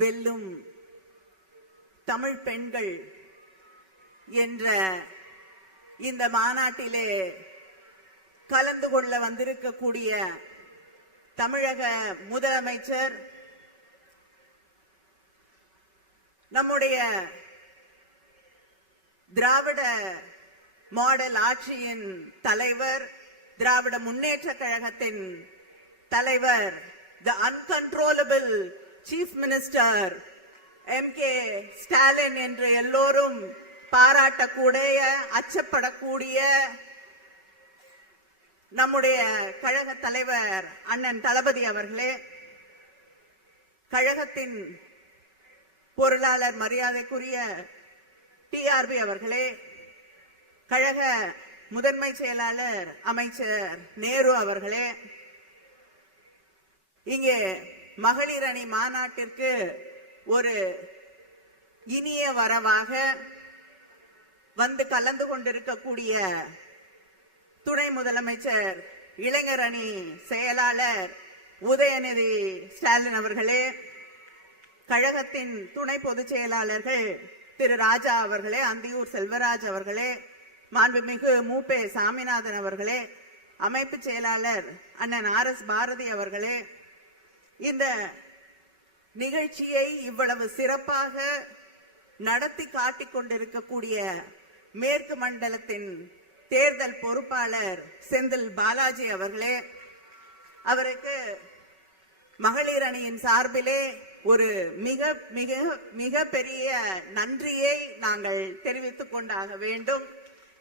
வெல்லும் தமிழ் பெண்கள் என்ற இந்த மாநாட்டிலே கலந்து கொள்ள வந்திருக்கக்கூடிய தமிழக முதலமைச்சர், நம்முடைய திராவிட மாடல் ஆட்சியின் தலைவர், திராவிட முன்னேற்ற கழகத்தின் தலைவர், the uncontrollable chief minister MK Stalin என்று எல்லோரும் பாராட்டக்கூடிய, அச்சப்படக்கூடிய நம்முடைய கழக தலைவர் அண்ணன் தளபதி அவர்களே, கழகத்தின் பொருளாளர் மரியாதைக்குரிய TRB அவர்களே, கழக முதன்மை செயலாளர் அமைச்சர் நேரு அவர்களே, இங்கே மகளிர் அணி மாநாட்டிற்கு ஒரு இனிய வரவாக வந்து கலந்து கொண்டிருக்கக்கூடிய துணை முதலமைச்சர் இளைஞர் அணி செயலாளர் உதயநிதி ஸ்டாலின் அவர்களே, கழகத்தின் துணை பொதுச் செயலாளர்கள் திரு ராஜா அவர்களே, அந்தியூர் செல்வராஜ் அவர்களே, மாண்புமிகு மூப்பே சாமிநாதன் அவர்களே, அமைப்பு செயலாளர் அண்ணன் RS பாரதி அவர்களே, இந்த நிகழ்ச்சியை இவ்வளவு சிறப்பாக நடத்தி காட்டிக் கொண்டிருக்கக்கூடிய மேற்கு மண்டலத்தின் தேர்தல் பொறுப்பாளர் செந்தில் பாலாஜி அவர்களே, அவருக்கு மகளிர் அணியின் சார்பிலே ஒரு மிக மிக மிக பெரிய நன்றியை நாங்கள் தெரிவித்துக் கொண்டாக வேண்டும்.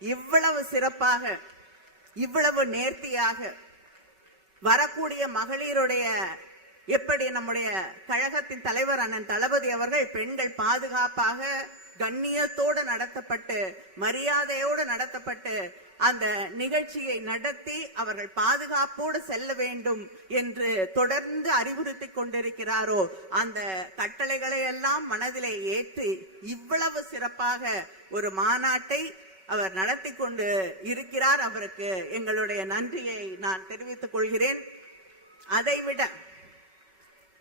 இவ்வளவு சிறப்பாக, இவ்வளவு நேர்த்தியாக வரக்கூடிய மகளிருடைய, எப்படி நம்முடைய கழகத்தின் தலைவர் அண்ணன் தளபதி அவர்கள் பெண்கள் பாதுகாப்பாக கண்ணியத்தோடு நடத்தப்பட்டு மரியாதையோடு நடத்தப்பட்டு அந்த நிகழ்ச்சியை நடத்தி அவர்கள் பாதுகாப்போடு செல்ல வேண்டும் என்று தொடர்ந்து அறிவுறுத்தி கொண்டிருக்கிறாரோ, அந்த கட்டளைகளை எல்லாம் மனதிலே ஏற்றி இவ்வளவு சிறப்பாக ஒரு மாநாட்டை அவர் நடத்தி கொண்டு இருக்கிறார். அவருக்கு எங்களுடைய நன்றியை நான் தெரிவித்துக் கொள்கிறேன். அதைவிட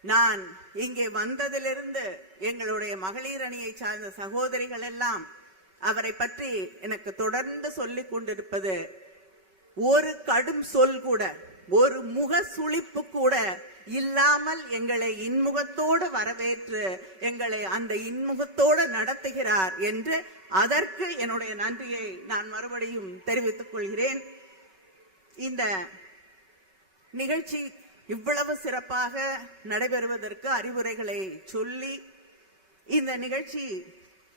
நான் இங்கே வந்ததிலிருந்து எங்களுடைய மகளிர் அணியை சார்ந்த சகோதரிகள் எல்லாம் அவரை பற்றி எனக்கு தொடர்ந்து சொல்லிக் கொண்டிருப்பது, ஒரு கடும் சொல் கூட, ஒரு முக சுளிப்பு கூட இல்லாமல் எங்களை இன்முகத்தோடு வரவேற்று எங்களை அந்த இன்முகத்தோடு நடத்துகிறார் என்று, அதற்கு என்னுடைய நன்றியை நான் மறுபடியும் தெரிவித்துக் கொள்கிறேன். இந்த நிகழ்ச்சி இவ்வளவு சிறப்பாக நடைபெறுவதற்கு அறிவுரைகளை சொல்லி, இந்த நிகழ்ச்சி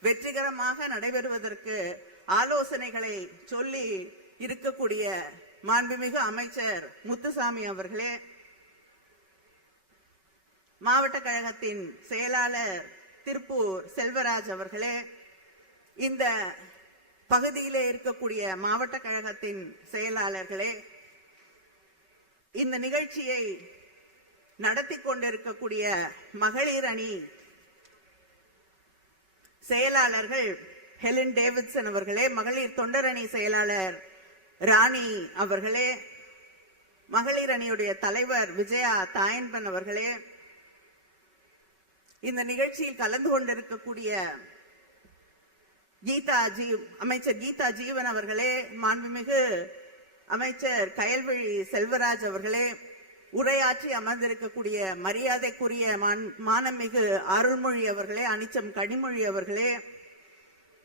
வெற்றிகரமாக நடைபெறுவதற்கு ஆலோசனைகளை சொல்லி இருக்கக்கூடிய மாண்புமிகு அமைச்சர் முத்துசாமி அவர்களே, மாவட்ட கழகத்தின் செயலாளர் திருப்பூர் செல்வராஜ் அவர்களே, இந்த பகுதியிலே இருக்கக்கூடிய மாவட்ட கழகத்தின் செயலாளர்களே, இந்த நிகழ்ச்சியை நடத்தி கொண்டிருக்கக்கூடிய மகளிர் அணி செயலாளர்கள் ஹெலன் டேவிட்சன் அவர்களே, மகளிர் தொண்டரணி செயலாளர் ராணி அவர்களே, மகளிர் அணியுடைய தலைவர் விஜயா தாயன்பன் அவர்களே, இந்த நிகழ்ச்சியில் கலந்து கொண்டிருக்கக்கூடிய அமைச்சர் கீதா ஜீவன் அவர்களே, மாண்புமிகு அமைச்சர் கயல்விழி செல்வராஜ் அவர்களே, உரையாற்றி அமர்ந்திருக்கக்கூடிய மரியாதைக்குரிய மானமிகு அருள்மொழி அவர்களே, அனிச்சம் கனிமொழி அவர்களே,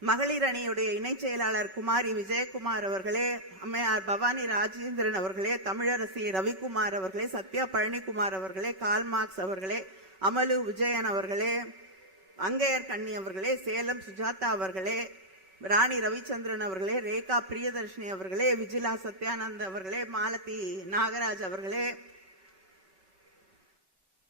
மகளிர் அணியுடைய இணை செயலாளர் குமாரி விஜயகுமார் அவர்களே, அம்மையார் பவானி ராஜேந்திரன் அவர்களே, தமிழரசி ரவிக்குமார் அவர்களே, சத்யா பழனிக்குமார் அவர்களே, கால்மார்க்ஸ் அவர்களே, அமலு விஜயன் அவர்களே, அங்கையர் கண்ணி அவர்களே, சேலம் சுஜாதா அவர்களே, ராணி ரவிச்சந்திரன் அவர்களே, ரேகா பிரியதர்ஷினி அவர்களே, விஜிலா சத்யானந்த் அவர்களே, மாலதி நாகராஜ் அவர்களே,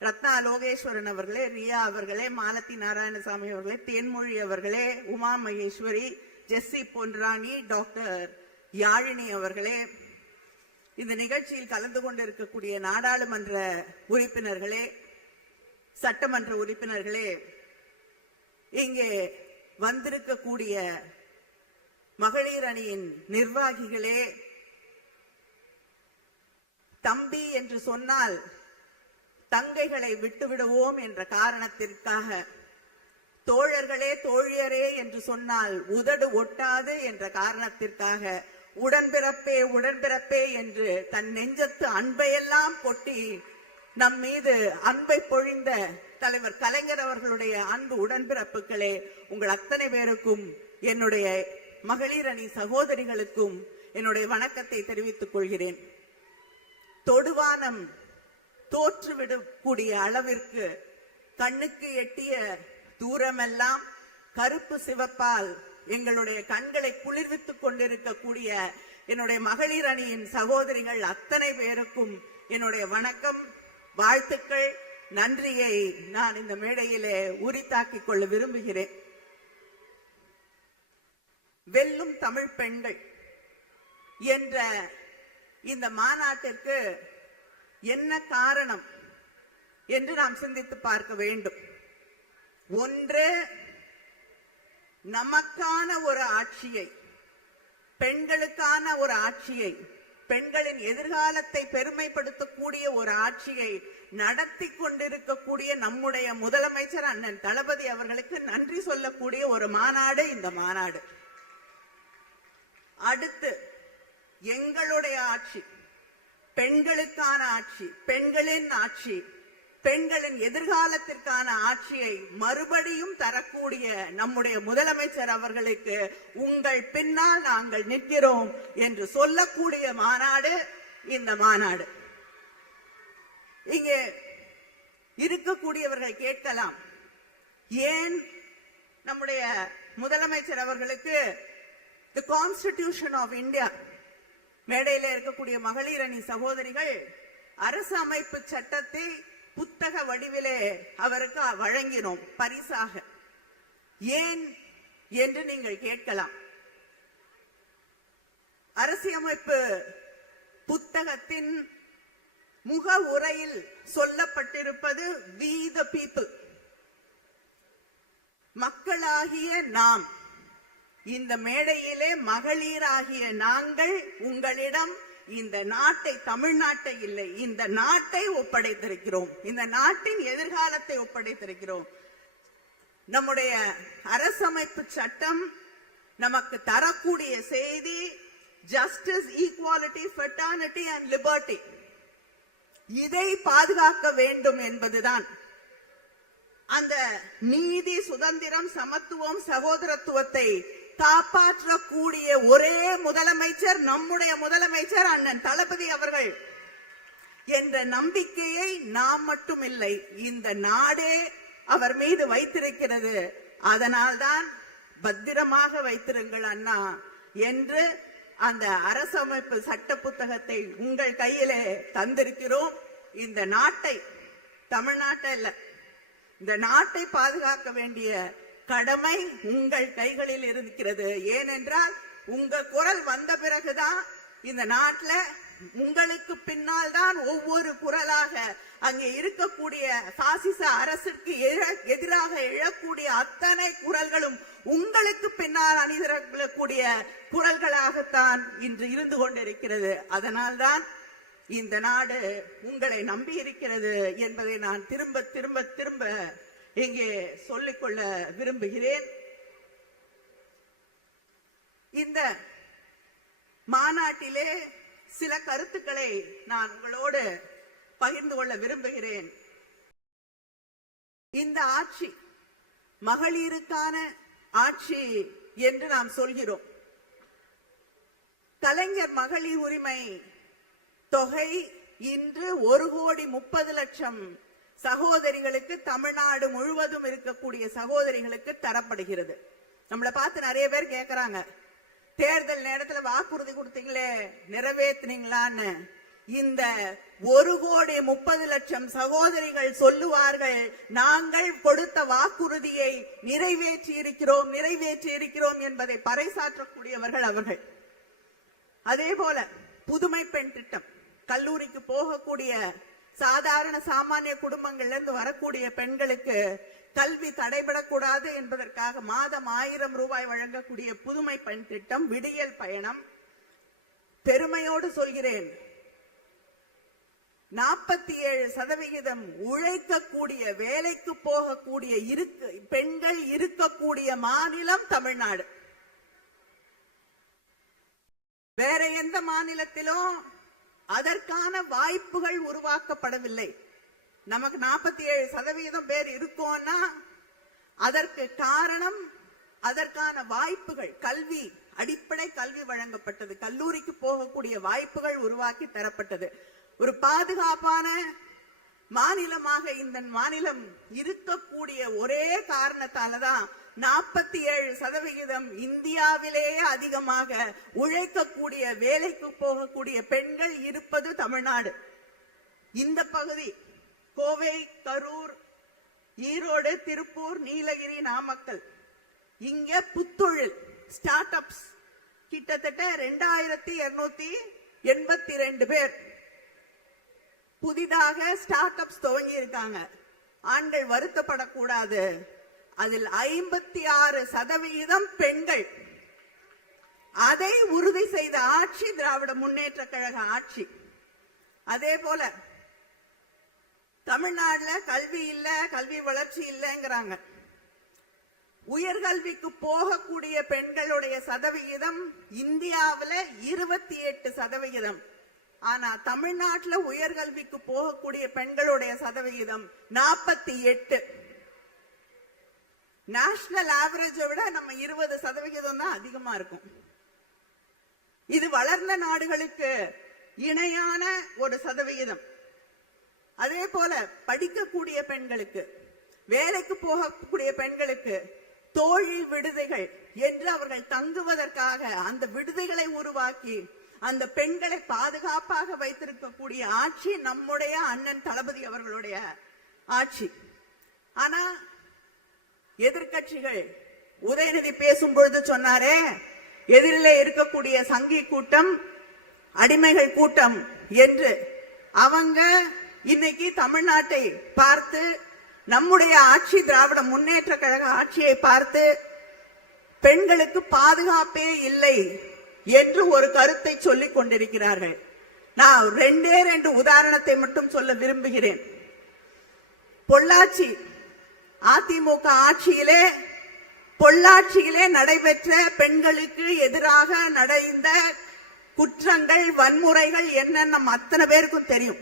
ரத்னா லோகேஸ்வரன் அவர்களே, ரியா அவர்களே, மாலதி நாராயணசாமி அவர்களே, தேன்மொழி அவர்களே, உமா மகேஸ்வரி, ஜெஸ்ஸி பொன்ராணி, டாக்டர் யாழினி அவர்களே, இந்த நிகழ்ச்சியில் கலந்து கொண்டிருக்கக்கூடிய நாடாளுமன்ற உறுப்பினர்களே, சட்டமன்ற உறுப்பினர்களே, இங்கே வந்திருக்கக்கூடிய மகளிர் அணியின் நிர்வாகிகளே, தம்பி என்று சொன்னால் தங்கைகளை விட்டுவிடுவோம் என்ற காரணத்திற்காக, தோழர்களே தோழியரே என்று சொன்னால் உதடு ஒட்டாது என்ற காரணத்திற்காக, உடன்பிறப்பே உடன்பிறப்பே என்று தன் நெஞ்சத்து அன்பையெல்லாம் கொட்டி நம் மீது அன்பை பொழிந்த தலைவர் கலைஞர் அவர்களுடைய அன்பு உடன்பிறப்புகளே, உங்கள் அத்தனை பேருக்கும், என்னுடைய மகளிர் அணி சகோதரிகளுக்கும் என்னுடைய வணக்கத்தை தெரிவித்துக் கொள்கிறேன். தொடுவானம் தோற்றுவிடக்கூடிய அளவிற்கு கண்ணுக்கு எட்டிய தூரமெல்லாம் கருப்பு சிவப்பால் எங்களுடைய கண்களை குளிர்வித்துக் கொண்டிருக்கக்கூடிய என்னுடைய மகளிர் அணியின் சகோதரிகள் அத்தனை பேருக்கும் என்னுடைய வணக்கம், வாழ்த்துக்கள், நன்றியை நான் இந்த மேடையிலே உரித்தாக்கிக் கொள்ள விரும்புகிறேன். வெல்லும் தமிழ் பெண்கள் என்ற இந்த மாநாட்டிற்கு என்ன காரணம் என்று நாம் சிந்தித்து பார்க்க வேண்டும். ஒன்று, நமக்கான ஒரு ஆட்சியை, பெண்களுக்கான ஒரு ஆட்சியை, பெண்களின் எதிர்காலத்தை பெருமைப்படுத்தக்கூடிய ஒரு ஆட்சியை நடத்தி கொண்டிருக்கக்கூடிய நம்முடைய முதலமைச்சர் அண்ணன் தளபதி அவர்களுக்கு நன்றி சொல்லக்கூடிய ஒரு மாநாடு இந்த மாநாடு. அடுத்து, எங்களுடைய ஆட்சி, பெண்களுக்கான ஆட்சி, பெண்களின் ஆட்சி, பெண்களின் எதிர்காலத்திற்கான ஆட்சியை மறுபடியும் தரக்கூடிய நம்முடைய முதலமைச்சர் அவர்களுக்கு உங்கள் பின்னால் நாங்கள் நிற்கிறோம் என்று சொல்லக்கூடிய மாநாடு இந்த மாநாடு. இங்கே இருக்கக்கூடியவர்கள் கேட்கலாம், ஏன் நம்முடைய முதலமைச்சர் அவர்களுக்கு தி கான்ஸ்டிடியூஷன் ஆஃப் இந்தியா, மேடையில் இருக்கக்கூடிய மகளிர் அணி சகோதரிகள் அரசு அமைப்பு சட்டத்தை புத்தக வடிவிலே அவருக்கு வழங்கினோம் பரிசாக, ஏன் என்று நீங்கள் கேட்கலாம். அரசியமைப்பு புத்தகத்தின் முக உரையில் சொல்லப்பட்டிருப்பது we the people, மக்களாகிய நாம். இந்த மேடையிலே மகளிராகிய நாங்கள் உங்களிடம் இந்த நாட்டை, தமிழ்நாட்டை இல்லை, இந்த நாட்டை ஒப்படைத்திருக்கிறோம், இந்த நாட்டின் எதிர்காலத்தை ஒப்படைத்திருக்கிறோம். நம்முடைய அரசமைப்பு சட்டம் நமக்கு தரக்கூடிய செய்தி justice, equality, fraternity and liberty. இதை பாதுகாக்க வேண்டும் என்பதுதான். அந்த நீதி, சுதந்திரம், சமத்துவம், சகோதரத்துவத்தை காப்பாற்றக்கூடிய ஒரே முதலமைச்சர் நம்முடைய முதலமைச்சர் அண்ணன் தளபதி அவர்கள் என்ற நம்பிக்கையை நாம் மட்டும் இல்லை, இந்த நாடே அவர் மீது வைத்திருக்கிறது. அதனால்தான் பத்திரமாக வைத்திருங்கள் அண்ணா என்று அந்த அரசமைப்பு சட்ட புத்தகத்தை உங்கள் கையிலே தந்திருக்கிறோம். இந்த நாட்டை, தமிழ்நாட்டை இல்ல, இந்த நாட்டை பாதுகாக்க வேண்டிய கடமை உங்கள் கைகளில் இருக்கிறது. ஏனென்றால் உங்க குரல் வந்த பிறகுதான் இந்த நாட்டில் உங்களுக்கு பின்னால் தான் ஒவ்வொரு குரலாக அங்கே இருக்கக்கூடிய பாசிச அரசுக்கு எதிராக எழக்கூடிய அத்தனை குரல்களும் உங்களுக்கு பின்னால் அணிதிரக்கூடிய குரல்களாகத்தான் இன்று இருந்து கொண்டிருக்கிறது. அதனால்தான் இந்த நாடு உங்களை நம்பி இருக்கிறது என்பதை நான் திரும்ப திரும்ப திரும்ப இங்கே சொல்லிக்கொள்ள விரும்புகிறேன். இந்த மாநாட்டிலே சில கருத்துக்களை நான் உங்களோடு பகிர்ந்து கொள்ள விரும்புகிறேன். இந்த ஆட்சி மகளிருக்கான ஆட்சி என்று நாம் சொல்கிறோம். கலைஞர் மகளிர் உரிமை தொகை இன்று 1,30,00,000 சகோதரிகளுக்கு, தமிழ்நாடு முழுவதும் இருக்கக்கூடிய சகோதரிகளுக்கு தரப்படுகிறது. நம்மளை பார்த்து நிறைய பேர் கேட்கிறாங்க, தேர்தல் நேரத்துல வாக்குறுதி கொடுத்தீங்களே நிறைவேற்றினீங்களான்னு. இந்த 1,30,00,000 சகோதரிகள் சொல்லுவார்கள், நாங்கள் கொடுத்த வாக்குறுதியை நிறைவேற்றி இருக்கிறோம் என்பதை பறைசாற்றக்கூடியவர்கள் அவர்கள். அதே போல புதுமை பெண் திட்டம், கல்லூரிக்கு போகக்கூடிய சாதாரண சாமானிய குடும்பங்கள்ல இருந்து வரக்கூடிய பெண்களுக்கு கல்வி தடைபடக்கூடாது என்பதற்காக மாதம் 1000 ரூபாய் வழங்கக்கூடிய புதுமை பெண் திட்டம், விடியல் பயணம். பெருமையோடு சொல்கிறேன், 47% உழைக்கக்கூடிய, வேலைக்கு போகக்கூடிய பெண்கள் இருக்கக்கூடிய மாநிலம் தமிழ்நாடு. வேற எந்த மாநிலத்திலும் அதற்கான வாய்ப்புகள் உருவாக்கப்படவில்லை. நமக்கு 47% பேர் இருக்கோம்னா அதற்கு காரணம் அதற்கான வாய்ப்புகள், கல்வி, அடிப்படை கல்வி வழங்கப்பட்டது, கல்லூரிக்கு போகக்கூடிய வாய்ப்புகள் உருவாக்கி தரப்பட்டது. ஒரு பாதுகாப்பான மாநிலமாக இந்த மாநிலம் இருக்கக்கூடிய ஒரே காரணத்தாலதான் 47% இந்தியாவிலேயே அதிகமாக உழைக்கக்கூடிய, வேலைக்கு போகக்கூடிய பெண்கள் இருப்பது தமிழ்நாடு. இந்த பகுதி கோவை, கரூர், ஈரோடு, திருப்பூர், நீலகிரி, நாமக்கல், இங்க புத்தொழில் ஸ்டார்ட் அப்ஸ் கிட்டத்தட்ட 2282 பேர் புதிதாக ஸ்டார்ட் அப்ஸ் துவங்கி இருக்காங்க. ஆண்கள் வருத்தப்படக்கூடாது. அதில் 56% பெண்கள். அதை உறுதி செய்த ஆட்சி திராவிட முன்னேற்ற கழக ஆட்சி. அதே போல தமிழ்நாடுல கல்வி இல்ல, கல்வி வளர்ச்சி இல்லைங்கிறாங்க. உயர்கல்விக்கு போகக்கூடிய பெண்களுடைய சதவிகிதம் இந்தியாவில் 28%. ஆனா தமிழ்நாட்டில் உயர்கல்விக்கு போகக்கூடிய பெண்களுடைய சதவிகிதம் 48. நேஷனல் ஆவரேஜை விட நம்ம 20% தான் அதிகமா இருக்கும். இது வளர்ந்த நாடுகளுக்கு இணையான ஒரு சதவிகிதம். அதே போல படிக்கக்கூடிய பெண்களுக்கு, வேலைக்கு போகக்கூடிய பெண்களுக்கு தொழில் விடுதிகள் என்று அவர்கள் தங்குவதற்காக அந்த விடுதிகளை உருவாக்கி அந்த பெண்களை பாதுகாப்பாக வைத்திருக்கக்கூடிய ஆட்சி நம்முடைய அண்ணன் தளபதி அவர்களுடைய ஆட்சி. ஆனா எதிர்கட்சிகள் உதயநிதி பேசும் பொழுது சொன்னாரே, எதிரிலே இருக்கக்கூடிய சங்கி கூட்டம், அடிமைகள் கூட்டம் என்று. அவங்க இன்னைக்கு தமிழ்நாட்டை பார்த்து, நம்முடைய ஆட்சி திராவிட முன்னேற்ற கழக ஆட்சியை பார்த்து பெண்களுக்கு பாதுகாப்பே இல்லை என்று ஒரு கருத்தை சொல்லிக் கொண்டிருக்கிறார்கள். நான் 2 உதாரணத்தை மட்டும் சொல்ல விரும்புகிறேன். பொள்ளாச்சி அதிமுக ஆட்சியிலே, பொள்ளாச்சியிலே நடைபெற்ற பெண்களுக்கு எதிராக நடந்த குற்றங்கள், வன்முறைகள் என்னன்னு நம்ம அத்தனை பேருக்கும் தெரியும்.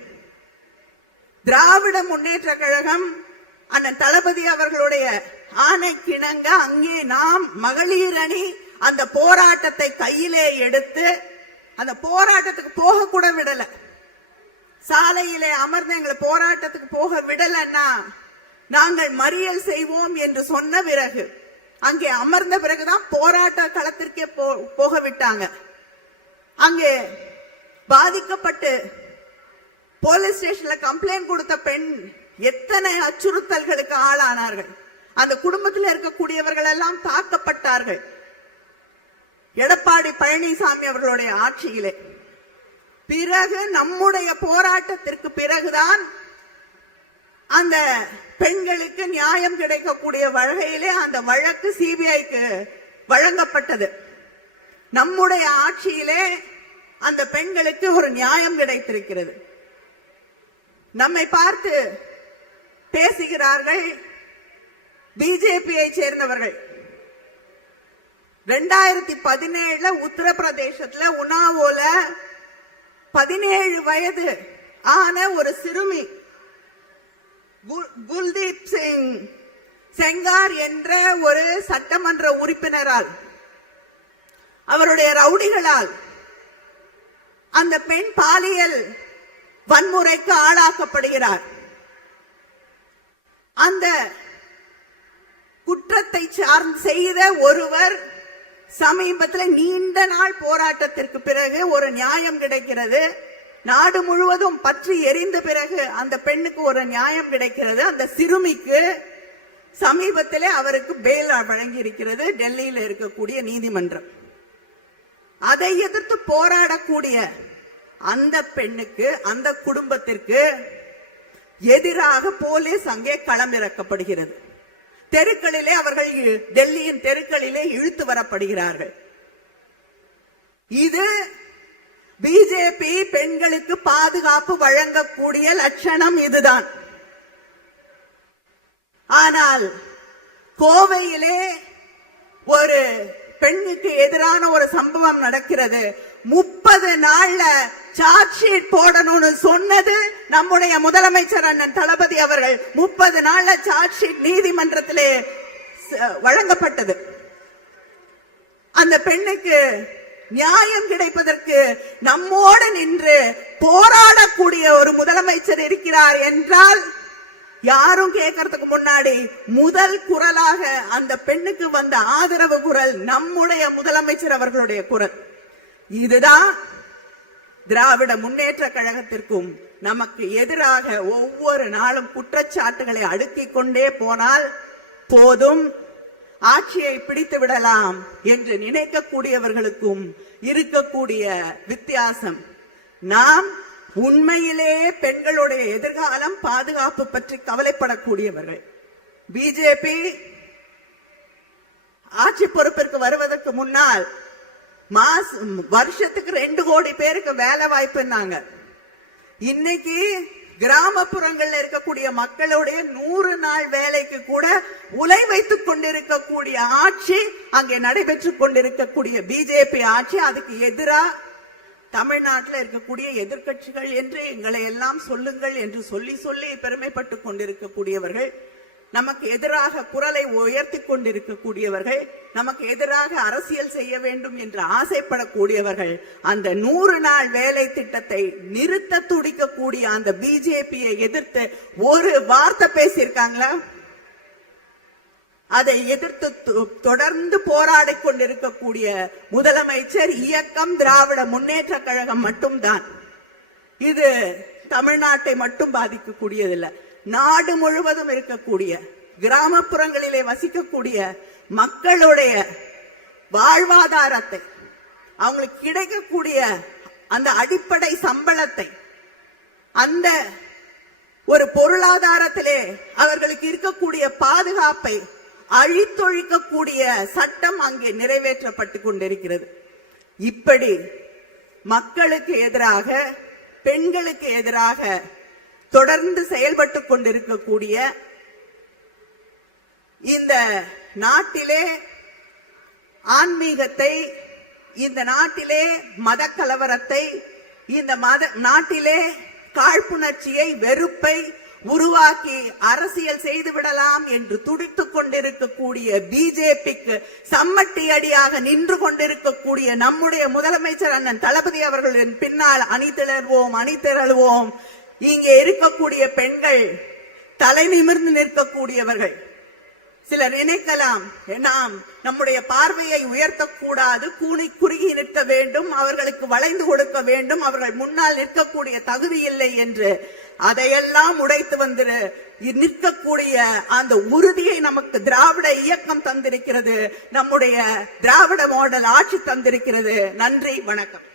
திராவிட முன்னேற்ற கழகம் அண்ணன் தளபதி அவர்களுடைய ஆணைக்கிணங்க அங்கே நாம் மகளிர் அணி அந்த போராட்டத்தை கையிலே எடுத்து அந்த போராட்டத்துக்கு போக கூட விடல. சாலையிலே அமர்ந்து எங்களை போராட்டத்துக்கு போக விடலன்னா நாங்கள் மறியல் செய்வோம் என்று சொன்ன பிறகு, அங்கே அமர்ந்த பிறகுதான் போராட்ட களத்திற்கே போக விட்டாங்க. அங்கே பாதிக்கப்பட்டு போலீஸ் ஸ்டேஷன்ல கம்ப்ளைண்ட் கொடுத்த பெண் எத்தனை அச்சுறுத்தல்களுக்கு ஆளானார்கள். அந்த குடும்பத்தில் இருக்கக்கூடியவர்கள் எல்லாம் தாக்கப்பட்டார்கள். எடப்பாடி பழனிசாமி அவர்களுடைய ஆட்சியிலே பிறகு நம்முடைய போராட்டத்திற்கு பிறகுதான் அந்த பெண்களுக்கு நியாயம் கிடைக்கக்கூடிய வகையிலே அந்த வழக்கு சிபிஐக்கு வழங்கப்பட்டது. நம்முடைய ஆட்சியிலே அந்த பெண்களுக்கு ஒரு நியாயம் கிடைத்திருக்கிறது. நம்மை பார்த்து பேசுகிறார்கள் பிஜேபியை சேர்ந்தவர்கள். 2017 உத்தரப்பிரதேசத்துல உனாவோல 17 வயது ஆன ஒரு சிறுமி குல்தீப் சிங் செங்கார் என்ற ஒரு சட்டமன்ற உறுப்பினரால், அவருடைய ரவுடிகளால் அந்த பெண் பாலியல் வன்முறைக்கு ஆளாக்கப்படுகிறார். அந்த குற்றத்தை செய்த ஒருவர் சமீபத்தில் நீண்ட நாள் போராட்டத்திற்கு பிறகு ஒரு நியாயம் கிடைக்கிறது. நாடு முழுவதும் பற்றி எரிந்த பிறகு அந்த பெண்ணுக்கு ஒரு நியாயம் கிடைக்கிறது. அந்த சிறுமிக்கு சமீபத்திலே அவருக்கு பெயில் வழங்கி இருக்கிறது டெல்லியில் இருக்கக்கூடிய நீதிமன்றம். அதை எதிர்த்து போராடக்கூடிய அந்த பெண்ணுக்கு, அந்த குடும்பத்திற்கு எதிராக போலீஸ் அங்கே களமிறக்கப்படுகிறது. தெருக்களிலே அவர்கள், டெல்லியின் தெருக்களிலே இழுத்து வரப்படுகிறார்கள். இது பிஜேபி பெண்களுக்கு பாதுகாப்பு வழங்கக்கூடிய லட்சணம் இதுதான். ஆனால் கோவையிலே ஒரு பெண்ணுக்கு எதிரான ஒரு சம்பவம் நடக்கிறது. 30 நாள்ல சார்ஜ் ஷீட் போடணும்னு சொன்னது நம்முடைய முதலமைச்சர் அண்ணன் தளபதி அவர்கள். 30 நாள்ல சார்ஜ் ஷீட் நீதிமன்றத்திலே வழங்கப்பட்டது. அந்த பெண்ணுக்கு நியாயம் கிடைப்பதற்கு நம்மோடு நின்று போராடக்கூடிய ஒரு முதலமைச்சர் இருக்கிறார் என்றால், யாரும் கேட்கறதுக்கு முன்னாடி முதல் குரலாக அந்த பெண்ணுக்கு வந்த ஆதரவு குரல் நம்முடைய முதலமைச்சர் அவர்களுடைய குரல். இதுதான் திராவிட முன்னேற்ற கழகத்திற்கும் நமக்கு எதிராக ஒவ்வொரு நாளும் குற்றச்சாட்டுகளை அடுக்கிக் கொண்டே போனால் போதும், ஆட்சியை பிடித்து விடலாம் என்று நினைக்கக்கூடியவர்களுக்கும் இருக்கக்கூடிய வித்தியாசம். நாம் உண்மையிலேயே பெண்களுடைய எதிர்காலம் பாதுகாப்பு பற்றி கவலைப்படக்கூடியவர்கள். பிஜேபி ஆட்சி பொறுப்பிற்கு வருவதற்கு முன்னால் வருஷத்துக்கு 2 கோடி பேருக்கு வேலை வாய்ப்புன்னாங்க. இன்னைக்கு கிராமப்புறங்கள்ல இருக்கக்கூடிய மக்களுடைய 100 நாள் வேலைக்கு கூட உலை வைத்துக் கொண்டிருக்கக்கூடிய ஆட்சி அங்கே நடைபெற்றுக் கொண்டிருக்கக்கூடிய பிஜேபி ஆட்சி. அதுக்கு எதிராக தமிழ்நாட்டில் இருக்கக்கூடிய எதிர்கட்சிகள் என்று எங்களை எல்லாம் சொல்லுங்கள் என்று சொல்லி சொல்லி பெருமைப்பட்டுக் கொண்டிருக்கக்கூடியவர்கள், நமக்கு எதிராக குரலை உயர்த்தி கொண்டிருக்கக்கூடியவர்கள், நமக்கு எதிராக அரசியல் செய்ய வேண்டும் என்று ஆசைப்படக்கூடியவர்கள், அந்த 100 நாள் வேலை திட்டத்தை நிறுத்த துடிக்கக்கூடிய அந்த பிஜேபியை எதிர்த்து ஒரு வார்த்தை பேசியிருக்காங்களா? அதை எதிர்த்து தொடர்ந்து போராடி கொண்டிருக்கக்கூடிய முதலமைச்சர் இயக்கம் திராவிட முன்னேற்ற கழகம் மட்டும்தான். இது தமிழ்நாட்டை மட்டும் பாதிக்கக்கூடியதில்லை, நாடு முழுவதும் இருக்கக்கூடிய கிராமப்புறங்களிலே வசிக்கக்கூடிய மக்களுடைய வாழ்வாதாரத்தை, அவங்களுக்கு கிடைக்கக்கூடிய அந்த அடிப்படை சம்பளத்தை, அந்த ஒரு பொருளாதாரத்திலே அவர்களுக்கு இருக்கக்கூடிய பாதுகாப்பை அழித்தொழிக்கக்கூடிய சட்டம் அங்கே நிறைவேற்றப்பட்டு கொண்டிருக்கிறது. இப்படி மக்களுக்கு எதிராக, பெண்களுக்கு எதிராக தொடர்ந்து செயல்பட்டு கொண்டிருக்கக்கூடிய இந்த நாட்டிலே ஆன்மீகத்தை, இந்த நாட்டிலே மத கலவரத்தை, இந்த நாட்டிலே காழ்ப்புணர்ச்சியை, வெறுப்பை உருவாக்கி அரசியல் செய்து விடலாம் என்று துடித்துக் கொண்டிருக்கக்கூடிய பிஜேபிக்கு சம்மட்டி அடியாக நின்று கொண்டிருக்கக்கூடிய நம்முடைய முதலமைச்சர் அண்ணன் தளபதி அவர்களின் பின்னால் அணிதிரள்வோம். இங்கே இருக்கக்கூடிய பெண்கள் தலை நிமிர்ந்து நிற்கக்கூடியவர்கள். சிலர் நினைக்கலாம், நாம் நம்முடைய பார்வையை உயர்த்தக்கூடாது, குறுகி நிற்க வேண்டும், அவர்களுக்கு வளைந்து கொடுக்க வேண்டும், அவர்கள் முன்னால் நிற்கக்கூடிய தகுதி இல்லை என்று. அதையெல்லாம் உடைத்து வந்து நிற்கக்கூடிய அந்த உறுதியை நமக்கு திராவிட இயக்கம் தந்திருக்கிறது, நம்முடைய திராவிட மாடல் ஆட்சி தந்திருக்கிறது. நன்றி, வணக்கம்.